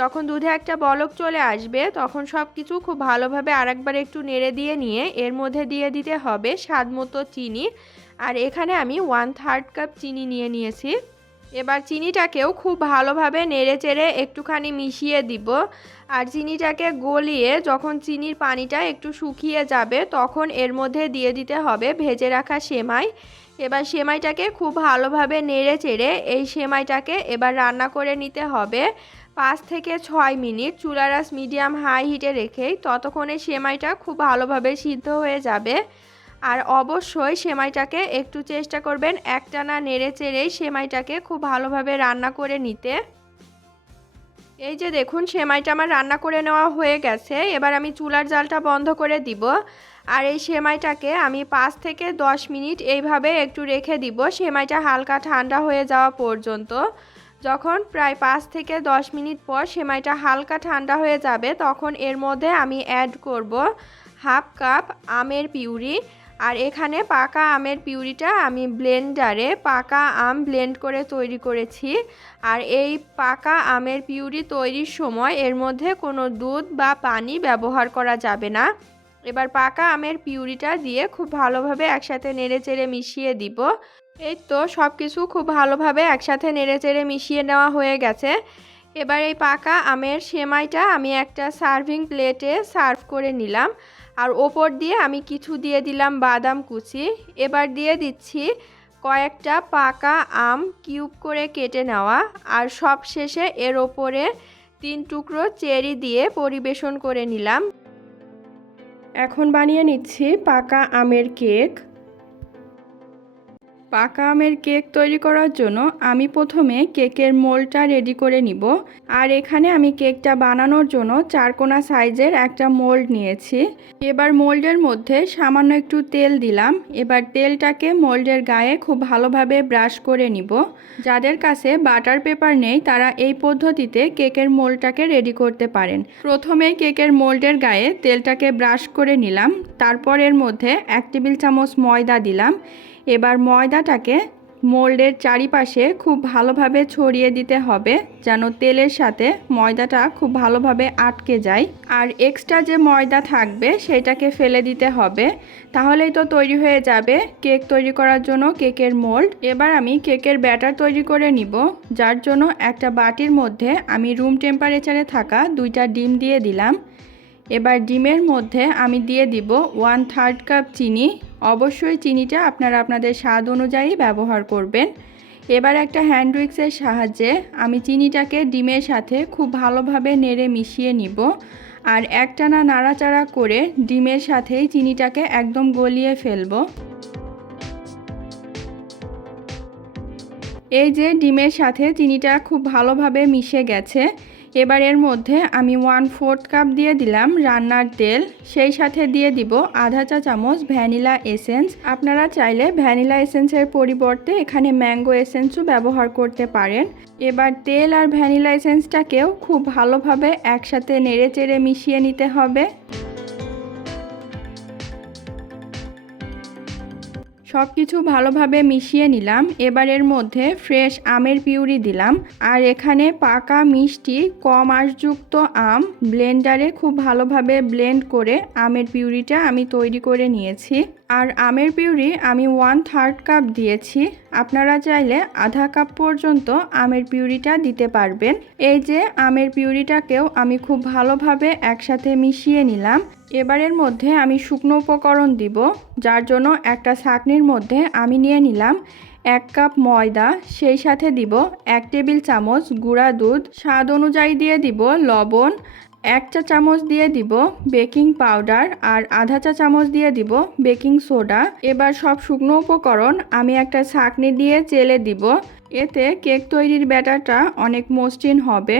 যখন দুধে একটা বলক চলে আসবে তখন সব কিছু খুব ভালোভাবে আরেকবার একটু নেড়ে দিয়ে নিয়ে এর মধ্যে দিয়ে দিতে হবে স্বাদ মতো চিনি। আর এখানে আমি 1/3 কাপ চিনি নিয়ে নিয়েছি। এবার চিনিটাকেও খুব ভালোভাবে নেড়ে চেড়ে একটুখানি মিশিয়ে দিব, আর চিনিটাকে গলিয়ে যখন চিনির পানিটা একটু শুকিয়ে যাবে তখন এর মধ্যে দিয়ে দিতে হবে ভেজে রাখা সেমাই। এবার সেমাইটাকে খুব ভালোভাবে নেড়ে চেড়ে এই সেমাইটাকে এবার রান্না করে নিতে হবে 5 থেকে 6 মিনিট চুলার আঁচ মিডিয়াম হাই হিটে রেখেই। ততক্ষণে সেমাইটা খুব ভালোভাবে সিদ্ধ হয়ে যাবে। আর অবশ্যই সেমাইটাকে একটু চেষ্টা করবেন একটানা নেড়ে চেড়েই সেমাইটাকে খুব ভালোভাবে রান্না করে নিতে। এই যে দেখুন সেমাইটা আমার রান্না করে নেওয়া হয়ে গেছে। এবার আমি চুলার জালটা বন্ধ করে দিব, আর এই সেমাইটাকে আমি 5 থেকে 10 মিনিট এইভাবে একটু রেখে দিব সেমাইটা হালকা ঠান্ডা হয়ে যাওয়া পর্যন্ত। যখন প্রায় 5 থেকে 10 মিনিট পর সেমাইটা হালকা ঠান্ডা হয়ে যাবে তখন এর মধ্যে আমি অ্যাড করব হাফ কাপ আমের পিউরি। আর এখানে পাকা আমের পিউরিটা আমি ব্লেন্ডারে পাকা আম ব্লেন্ড করে তৈরি করেছি। আর এই পাকা আমের পিউরি তৈরির সময় এর মধ্যে কোনো দুধ বা পানি ব্যবহার করা যাবে না। এবার পাকা আমের পিউরিটা দিয়ে খুব ভালোভাবে একসাথে নেড়েচেড়ে মিশিয়ে দিব। এই তো সব কিছু খুব ভালোভাবে একসাথে নেড়েচেড়ে মিশিয়ে নেওয়া হয়ে গেছে। এবার এই পাকা আমের সেমাইটা আমি একটা সার্ভিং প্লেটে সার্ভ করে নিলাম, আর ওপর দিয়ে আমি কিছু দিয়ে দিলাম বাদাম কুচি। এবার দিয়ে দিচ্ছি কয়েকটা পাকা আম কিউব করে কেটে নেওয়া, আর সব শেষে এর ওপরে 3 টুকরো চেরি দিয়ে পরিবেশন করে নিলাম। এখন বানিয়ে নিচ্ছি পাকা আমের কেক। পাকা আমের কেক তৈরি করার জন্য আমি প্রথমে কেকের মোল্ডটা রেডি করে নিব। আর এখানে আমি কেকটা বানানোর জন্য 4 কোনা সাইজের একটা মোল্ড নিয়েছি। এবার মোল্ডের মধ্যে সামান্য একটু তেল দিলাম। এবার তেলটাকে মোল্ডের গায়ে খুব ভালোভাবে ব্রাশ করে নিব। যাদের কাছে বাটার পেপার নেই তারা এই পদ্ধতিতে কেকের মোল্ডটাকে রেডি করতে পারেন। প্রথমে কেকের মোল্ডের গায়ে তেলটাকে ব্রাশ করে নিলাম। তারপর এর মধ্যে 1 টেবিল চামচ ময়দা দিলাম। এবার ময়দাটাকে মোল্ডের চারিপাশে খুব ভালোভাবে ছড়িয়ে দিতে হবে যেন তেলের সাথে ময়দাটা খুব ভালোভাবে আটকে যায়। আর এক্সট্রা যে ময়দা থাকবে সেটাকে ফেলে দিতে হবে, তাহলেই তো তৈরি হয়ে যাবে কেক তৈরি করার জন্য কেকের মোল্ড। এবার আমি কেকের ব্যাটার তৈরি করে নিব, যার জন্য একটা বাটির মধ্যে আমি রুম টেম্পারেচারে থাকা 2টা ডিম দিয়ে দিলাম। এবার ডিমের মধ্যে আমি দিয়ে দিব 1/3 কাপ চিনি। অবশ্যই চিনিটা আপনারা আপনাদের স্বাদ অনুযায়ী ব্যবহার করবেন। এবার একটা হ্যান্ড উইক্সের সাহায্যে আমি চিনিটাকে ডিমের সাথে খুব ভালোভাবে নেড়ে মিশিয়ে নিব। আর একটানা নাড়াচাড়া করে ডিমের সাথেই চিনিটাকে একদম গলিয়ে ফেলবো। এই যে ডিমের সাথে চিনিটা খুব ভালোভাবে মিশে গেছে। এবার এর মধ্যে আমি 1/4 কাপ দিয়ে দিলাম রান্নার তেল, সেই সাথে দিয়ে দিব আধা চা চামচ ভ্যানিলা এসেন্স। আপনারা চাইলে ভ্যানিলা এসেন্সের পরিবর্তে এখানে ম্যাঙ্গো এসেন্সও ব্যবহার করতে পারেন। এবার তেল আর ভ্যানিলা এসেন্সটাকেও খুব ভালোভাবে একসাথে নেড়েচেড়ে মিশিয়ে নিতে হবে। সব কিছু ভালোভাবে মিশিয়ে নিলাম। এবার এর মধ্যে ফ্রেশ আমের পিউরি দিলাম। আর এখানে পাকা মিষ্টি কম আঁশযুক্ত আম ব্লেন্ডারে খুব ভালোভাবে ব্লেন্ড করে আমের পিউরিটা আমি তৈরি করে নিয়েছি। আর আমের পিউরি আমি 1/3 কাপ দিয়েছি। আপনারা চাইলে আধা কাপ পর্যন্ত আমের পিউরিটা দিতে পারবেন। এই যে আমের পিউরিটাকেও আমি খুব ভালোভাবে একসাথে মিশিয়ে নিলাম। এবারের মধ্যে আমি শুকনো উপকরণ দিব, যার জন্য একটা ছাঁকনির মধ্যে আমি নিয়ে নিলাম 1 কাপ ময়দা, সেই সাথে দিব 1 টেবিল চামচ গুঁড়া দুধ, স্বাদ অনুযায়ী দিয়ে দিব লবণ, 1 চা চামচ দিয়ে দিব বেকিং পাউডার আর আধা চা চামচ দিয়ে দিব বেকিং সোডা। এবার সব শুকনো উপকরণ আমি একটা ছাঁকনি দিয়ে চেলে দিব। এতে কেক তৈরির ব্যাটারটা অনেক মসৃণ হবে।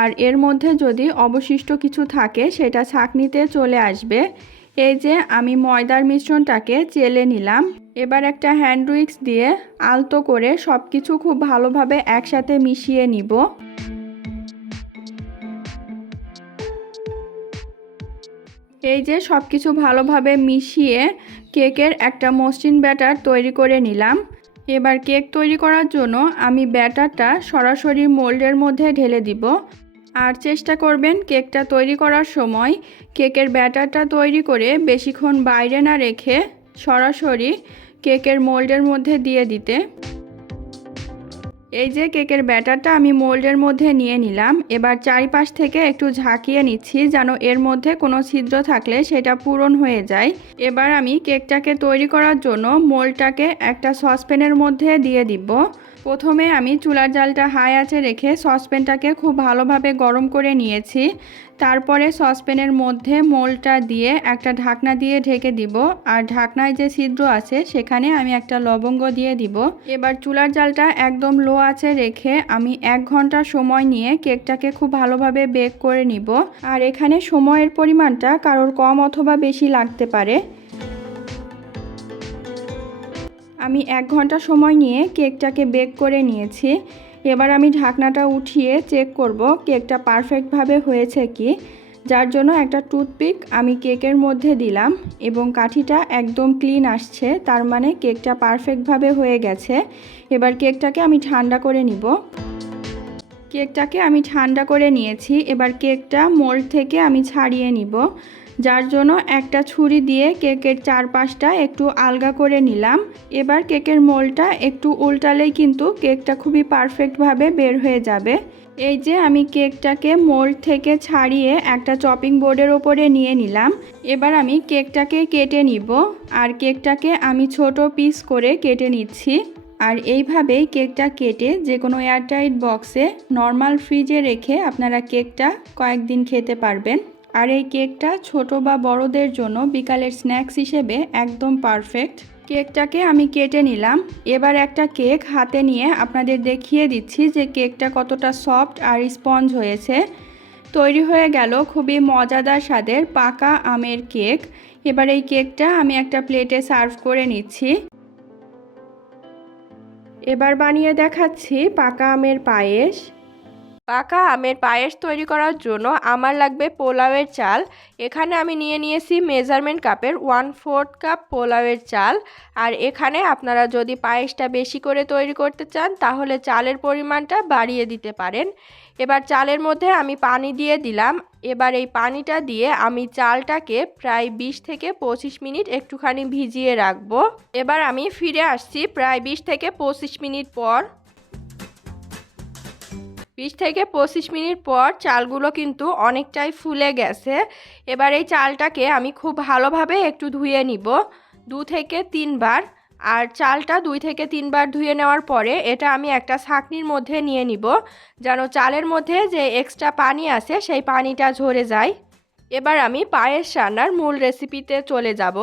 আর এর মধ্যে যদি অবশিষ্ট কিছু থাকে সেটা ছাঁকনিতে চলে আসবে। এই যে আমি ময়দার মিশ্রণটাকে চেলে নিলাম। এবার একটা হ্যান্ড উইক্স দিয়ে আলতো করে সব কিছু খুব ভালোভাবে একসাথে মিশিয়ে নিব। এই যে সব কিছু ভালোভাবে মিশিয়ে কেকের একটা মসৃণ ব্যাটার তৈরি করে নিলাম। এবার কেক তৈরি করার জন্য আমি ব্যাটারটা সরাসরি মোল্ডের মধ্যে ঢেলে দিব। আর চেষ্টা করবেন কেকটা তৈরি করার সময় কেকের ব্যাটারটা তৈরি করে বেশিক্ষণ বাইরে না রেখে সরাসরি কেকের মোল্ডের মধ্যে দিয়ে দিতে। এই যে কেকের ব্যাটারটা আমি মোল্ডের মধ্যে নিয়ে নিলাম। এবার চারিপাশ থেকে একটু ঝাঁকিয়ে নিচ্ছি যেন এর মধ্যে কোনো ছিদ্র থাকলে সেটা পূরণ হয়ে যায়। এবার আমি কেকটাকে তৈরি করার জন্য মোল্ডটাকে একটা সসপ্যানের মধ্যে দিয়ে দিব। প্রথমে আমি চুলার জালটা হাই আঁচে রেখে সসপ্যানটাকে খুব ভালোভাবে গরম করে নিয়েছি। তারপরে সসপ্যানের মধ্যে মোল্ডটা দিয়ে একটা ঢাকনা দিয়ে ঢেকে দিব। আর ঢাকনায় যে ছিদ্র আছে সেখানে আমি একটা লবঙ্গ দিয়ে দিব। এবার চুলার জালটা একদম লো আঁচে রেখে আমি 1 ঘন্টা সময় নিয়ে কেকটাকে খুব ভালোভাবে বেক করে নিব। আর এখানে সময়ের পরিমাণটা কারোর কম অথবা বেশি লাগতে পারে। আমি 1 ঘন্টা সময় নিয়ে কেকটাকে বেক করে নিয়েছি। এবার আমি ঢাকনাটা উঠিয়ে চেক করব কেকটা পারফেক্টভাবে হয়েছে কি। যার জন্য একটা টুথপিক আমি কেকের মধ্যে দিলাম এবং কাঠিটা একদম ক্লিন আসছে, তার মানে কেকটা পারফেক্টভাবে হয়ে গেছে। এবার কেকটাকে আমি ঠান্ডা করে নিব। কেকটাকে আমি ঠান্ডা করে নিয়েছি। এবার কেকটা মোল্ড থেকে আমি ছাড়িয়ে নিব, যার জন্য একটা ছুরি দিয়ে কেকের চারপাশটা একটু আলগা করে নিলাম। এবার কেকের মোল্ডটা একটু উল্টালেই কিন্তু কেকটা খুবই পারফেক্টভাবে বের হয়ে যাবে। এই যে আমি কেকটাকে মোল্ড থেকে ছাড়িয়ে একটা চপিং বোর্ডের ওপরে নিয়ে নিলাম। এবার আমি কেকটাকে কেটে নিব। আর কেকটাকে আমি ছোট পিস করে কেটে নিচ্ছি। আর এইভাবেই কেকটা কেটে যে কোনো এয়ারটাইট বক্সে নর্মাল ফ্রিজে রেখে আপনারা কেকটা কয়েকদিন খেতে পারবেন। আর এই কেকটা ছোট বা বড়দের জন্য বিকালের স্ন্যাক্স হিসেবে একদম পারফেক্ট। কেকটাকে আমি কেটে নিলাম। এবার একটা কেক হাতে নিয়ে আপনাদের দেখিয়ে দিচ্ছি যে কেকটা কতটা সফট আর স্পঞ্জ হয়েছে। তৈরি হয়ে গেল খুবই মজাদার স্বাদের পাকা আমের কেক। এবার এই কেকটা আমি একটা প্লেটে সার্ভ করে নিচ্ছি। এবার বানিয়ে দেখাচ্ছি পাকা আমের পায়েস। পাকা আমের পায়েস তৈরি করার জন্য আমার লাগবে পোলাওয়ের চাল। এখানে আমি নিয়েছি মেজারমেন্ট কাপের 1/4 কাপ পোলাওয়ের চাল। আর এখানে আপনারা যদি পায়েসটা বেশি করে তৈরি করতে চান তাহলে চালের পরিমাণটা বাড়িয়ে দিতে পারেন। এবার চালের মধ্যে আমি পানি দিয়ে দিলাম। এবার এই পানিটা দিয়ে আমি চালটাকে প্রায় 20 থেকে 25 মিনিট একটুখানি ভিজিয়ে রাখবো। এবার আমি ফিরে আসছি প্রায় 20 থেকে 25 মিনিট পর। 20 থেকে 25 মিনিট পর চালগুলো কিন্তু অনেকটাই ফুলে গেছে। এবার এই চালটাকে আমি খুব ভালোভাবে একটু ধুয়ে নিব 2 থেকে 3 বার। আর চালটা 2 থেকে 3 বার ধুয়ে নেওয়ার পরে এটা আমি একটা ছাঁকনির মধ্যে নিয়ে নিব, যেন চালের মধ্যে যে এক্সট্রা পানি আছে সেই পানিটা ঝরে যায়। এবার আমি পায়েস রান্নার মূল রেসিপিতে চলে যাব।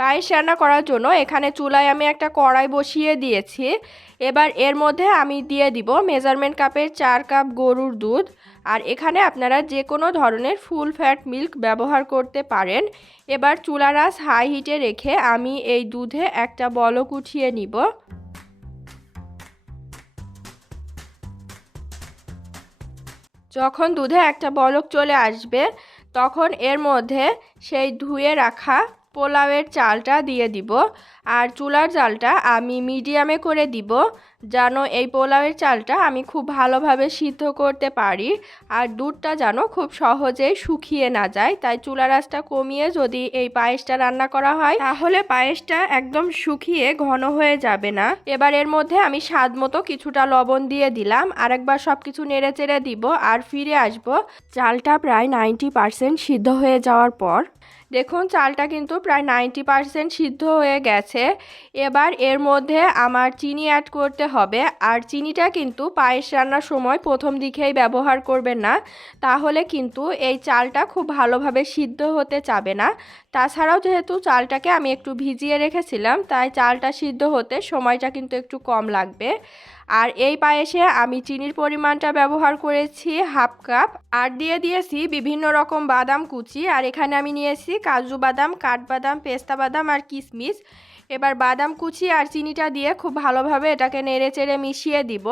পায়েস রান্না করার জন্য এখানে চুলায় আমি একটা কড়াই বসিয়ে দিয়েছি। এবার এর মধ্যে আমি দিয়ে দিব মেজারমেন্ট কাপের 4 কাপ গরুর দুধ। আর এখানে আপনারা যে কোনো ধরনের ফুল ফ্যাট মিল্ক ব্যবহার করতে পারেন। এবার চুলার আঁচ হাই হিটে রেখে আমি এই দুধে একটা বলক উঠিয়ে নিব। যখন দুধে একটা বলক চলে আসবে তখন এর মধ্যে সেই ধুয়ে রাখা পোলাওয়ের চালটা দিয়ে দিব। আর চুলার জালটা আমি মিডিয়ামে করে দিব, যেন এই পোলাওয়ের চালটা আমি খুব ভালোভাবে সিদ্ধ করতে পারি। আর দুধটা যেন খুব সহজেই শুকিয়ে না যায়। তাই চুলার আঁচটা কমিয়ে যদি এই পায়েসটা রান্না করা হয় তাহলে পায়েসটা একদম শুকিয়ে ঘন হয়ে যাবে না। এবার এর মধ্যে আমি স্বাদ মতো কিছুটা লবণ দিয়ে দিলাম। আরেকবার সব কিছু নেড়ে চেড়ে দিব আর ফিরে আসব চালটা প্রায় 90% সিদ্ধ হয়ে যাওয়ার পর। দেখুন চালটা কিন্তু প্রায় 90% সিদ্ধ হয়ে গেছে। এবার এর মধ্যে আমার চিনি অ্যাড করতে হবে। আর চিনিটা কিন্তু পায়েস রান্নার সময় প্রথম দিকেই ব্যবহার করবেন না, তাহলে কিন্তু এই চালটা খুব ভালোভাবে সিদ্ধ হতে চাবে না। তাছাড়াও যেহেতু চালটাকে আমি একটু ভিজিয়ে রেখেছিলাম তাই চালটা সিদ্ধ হতে সময়টা কিন্তু একটু কম লাগবে। আর এই পায়েসে আমি চিনির পরিমাণটা ব্যবহার করেছি 1/2 কাপ। আর দিয়ে দিয়েছি বিভিন্ন রকম বাদাম কুচি। আর এখানে আমি নিয়েছি কাজু বাদাম, কাঠবাদাম, পেস্তা বাদাম আর কিশমিশ। এবার বাদাম কুচি আর চিনিটা দিয়ে খুব ভালোভাবে এটাকে নেড়ে চেড়ে মিশিয়ে দিব।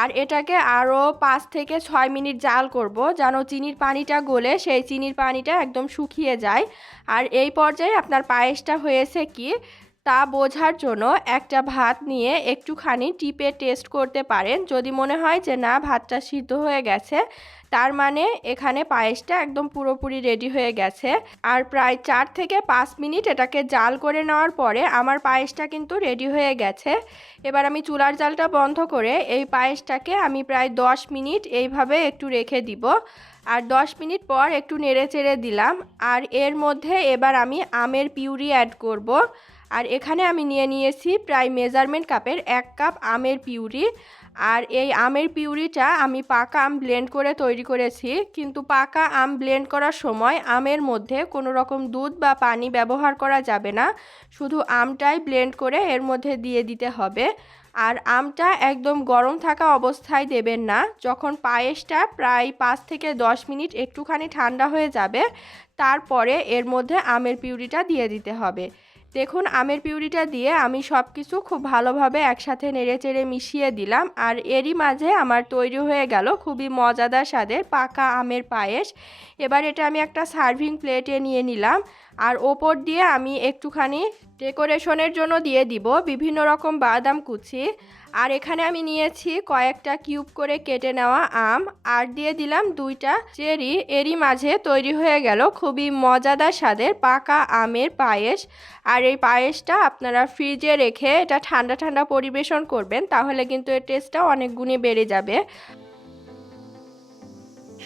আর এটাকে আরও 5 থেকে 6 মিনিট জাল করব, যেন চিনির পানিটা গলে সেই চিনির পানিটা একদম শুকিয়ে যায়। আর এই পর্যায়ে আপনার পায়েসটা হয়েছে কি তা বোঝার জন্য একটা ভাত নিয়ে একটুখানি টিপে টেস্ট করতে পারেন। যদি মনে হয় যে না ভাতটা সিদ্ধ হয়ে গেছে তার মানে এখানে পায়েসটা একদম পুরোপুরি রেডি হয়ে গেছে। আর প্রায় 4 থেকে 5 মিনিট এটাকে জাল করে নেওয়ার পরে আমার পায়েসটা কিন্তু রেডি হয়ে গেছে। এবার আমি চুলার জালটা বন্ধ করে এই পায়েসটাকে আমি প্রায় 10 মিনিট এইভাবে একটু রেখে দিব। আর 10 মিনিট পর একটু নেড়ে চেড়ে দিলাম। আর এর মধ্যে এবার আমি আমের পিউরি অ্যাড করব। আর এখানে আমি নিয়েছি প্রায় মেজারমেন্ট কাপের 1 কাপ আমের পিউরি। আর এই আমের পিউরিটা আমি পাকা আম ব্লেন্ড করে তৈরি করেছি। কিন্তু পাকা আম ব্লেন্ড করার সময় আমের মধ্যে কোনো রকম দুধ বা পানি ব্যবহার করা যাবে না, শুধু আমটাই ব্লেন্ড করে এর মধ্যে দিয়ে দিতে হবে। আর আমটা একদম গরম থাকা অবস্থায় দেবেন না। যখন পায়েসটা প্রায় 5 থেকে 10 মিনিট একটুখানি ঠান্ডা হয়ে যাবে তারপরে এর মধ্যে আমের পিউরিটা দিয়ে দিতে হবে। দেখুন আমের পিউরিটা দিয়ে আমি সব কিছু খুব ভালোভাবে একসাথে নেড়েচেড়ে মিশিয়ে দিলাম। আর এরই মাঝে আমার তৈরি হয়ে গেল খুবই মজাদার স্বাদের পাকা আমের পায়েস। এবার এটা আমি একটা সার্ভিং প্লেটে নিয়ে নিলাম। আর ওপর দিয়ে আমি একটুখানি ডেকোরেশনের জন্য দিয়ে দিব বিভিন্ন রকম বাদাম কুচি। আর এখানে আমি নিয়েছি কয়েকটা কিউব করে কেটে নেওয়া আম। আর দিয়ে দিলাম 2টা চেরি। এরই মাঝে তৈরি হয়ে গেল খুবই মজাদার স্বাদের পাকা আমের পায়েস। আর এই পায়েসটা আপনারা ফ্রিজে রেখে এটা ঠান্ডা ঠান্ডা পরিবেশন করবেন, তাহলে কিন্তু এর টেস্টটা অনেক গুণে বেড়ে যাবে।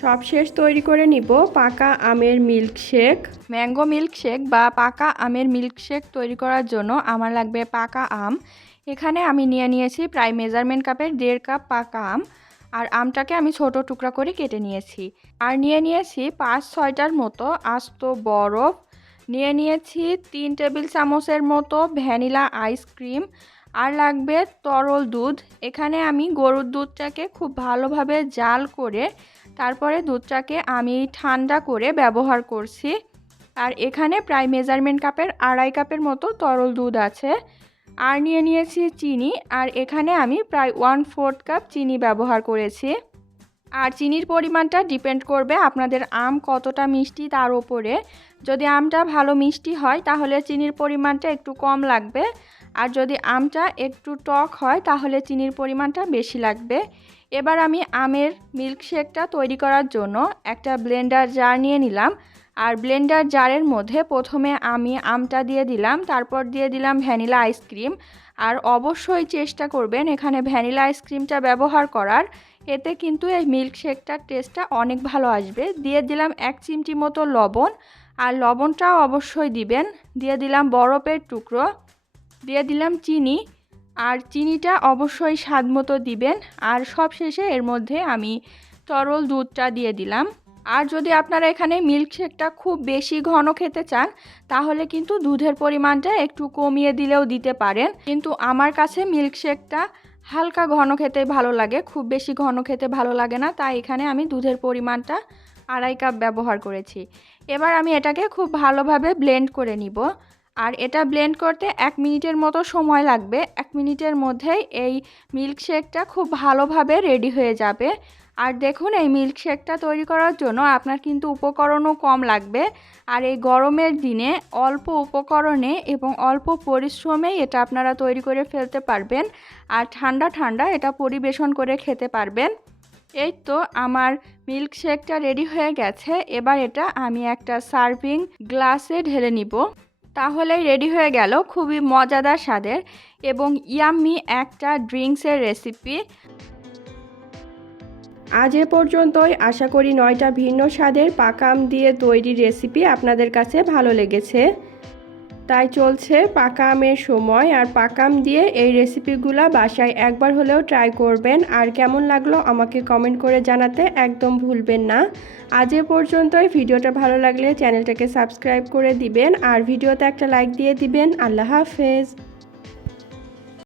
সবশেষ তৈরি করে নিব পাকা আমের মিল্কশেক। ম্যাঙ্গো মিল্কশেক বা পাকা আমের মিল্কশেক তৈরি করার জন্য আমার লাগবে পাকা আম। এখানে আমি নিয়েছি প্রায় মেজারমেন্ট কাপের 1.5 কাপ পাকা আম। আর আমটাকে আমি ছোট টুকরা করে কেটে নিয়েছি। আর নিয়ে নিয়েছি 5-6টার মতো আস্ত বরফ, নিয়ে নিয়েছি 3 টেবিল চামচের মতো ভ্যানিলা আইসক্রিম, আর লাগবে তরল দুধ। এখানে আমি গরুর দুধটাকে খুব ভালোভাবে জাল করে তারপরে দুধটাকে আমি ঠান্ডা করে ব্যবহার করছি। আর এখানে প্রায় মেজারমেন্ট কাপের 2.5 কাপের মতো তরল দুধ আছে। আর নিয়ে নিয়েছি চিনি, আর এখানে আমি প্রায় 1/4 কাপ চিনি ব্যবহার করেছি। আর চিনির পরিমাণটা ডিপেন্ড করবে আপনাদের আম কতটা মিষ্টি তার উপরে। যদি আমটা ভালো মিষ্টি হয় তাহলে চিনির পরিমাণটা একটু কম লাগবে, আর যদি আমটা একটু টক হয় তাহলে চিনির পরিমাণটা বেশি লাগবে। এবার আমি আমের মিল্কশেকটা তৈরি করার জন্য একটা ব্লেন্ডার জার নিয়ে নিলাম। আর ব্লেন্ডার জারের মধ্যে প্রথমে আমি আমটা দিয়ে দিলাম, তারপর দিয়ে দিলাম ভ্যানিলা আইসক্রিম। আর অবশ্যই চেষ্টা করবেন এখানে ভ্যানিলা আইসক্রিমটা ব্যবহার করার, এতে কিন্তু এই মিল্কশেকটার টেস্টটা অনেক ভালো আসবে। দিয়ে দিলাম 1 চিমটি মতো লবণ, আর লবণটাও অবশ্যই দিবেন। দিয়ে দিলাম বরফের টুকরো, দিয়ে দিলাম চিনি, আর চিনিটা অবশ্যই স্বাদ মতো দিবেন। আর সবশেষে এর মধ্যে আমি তরল দুধটা দিয়ে দিলাম। আর যদি আপনারা এখানে মিল্কশেকটা খুব বেশি ঘন খেতে চান তাহলে কিন্তু দুধের পরিমাণটা একটু কমিয়ে দিলেও দিতে পারেন, কিন্তু আমার কাছে মিল্কশেকটা হালকা ঘন খেতে ভালো লাগে, খুব বেশি ঘন খেতে ভালো লাগে না, তাই এখানে আমি দুধের পরিমাণটা 2.5 কাপ ব্যবহার করেছি। এবার আমি এটাকে খুব ভালোভাবে ব্লেন্ড করে নিব। আর এটা ব্লেন্ড করতে 1 মিনিটের মতো সময় লাগবে। 1 মিনিটের মধ্যেই এই মিল্কশেকটা খুব ভালোভাবে রেডি হয়ে যাবে। আর দেখুন এই মিল্কশেকটা তৈরি করার জন্য আপনার কিন্তু উপকরণও কম লাগবে। আর এই গরমের দিনে অল্প উপকরণে এবং অল্প পরিশ্রমে এটা আপনারা তৈরি করে ফেলতে পারবেন। আর ঠান্ডা ঠান্ডা এটা পরিবেশন করে খেতে পারবেন। এই তো আমার মিল্কশেকটা রেডি হয়ে গেছে। এবার এটা আমি একটা সার্ভিং গ্লাসে ঢেলে নিব। তাহলেই রেডি হয়ে গেল খুবই মজাদার স্বাদের এবং ইয়াম্মি একটা ড্রিঙ্কসের রেসিপি। আজ এ পর্যন্তই। আশা করি 9টা ভিন্ন স্বাদের পাকা আম দিয়ে তৈরি রেসিপি আপনাদের কাছে ভালো লেগেছে। তাই চলছে পাকা আমের সময়, আর পাকা আম দিয়ে এই রেসিপিগুলো বাসায় একবার হলেও ট্রাই করবেন। আর কেমন লাগলো আমাকে কমেন্ট করে জানাতে একদম ভুলবেন না। আজ এ পর্যন্তই। ভিডিওটা ভালো লাগলে চ্যানেলটাকে সাবস্ক্রাইব করে দিবেন, আর ভিডিওতে একটা লাইক দিয়ে দিবেন। আল্লাহ হাফেজ।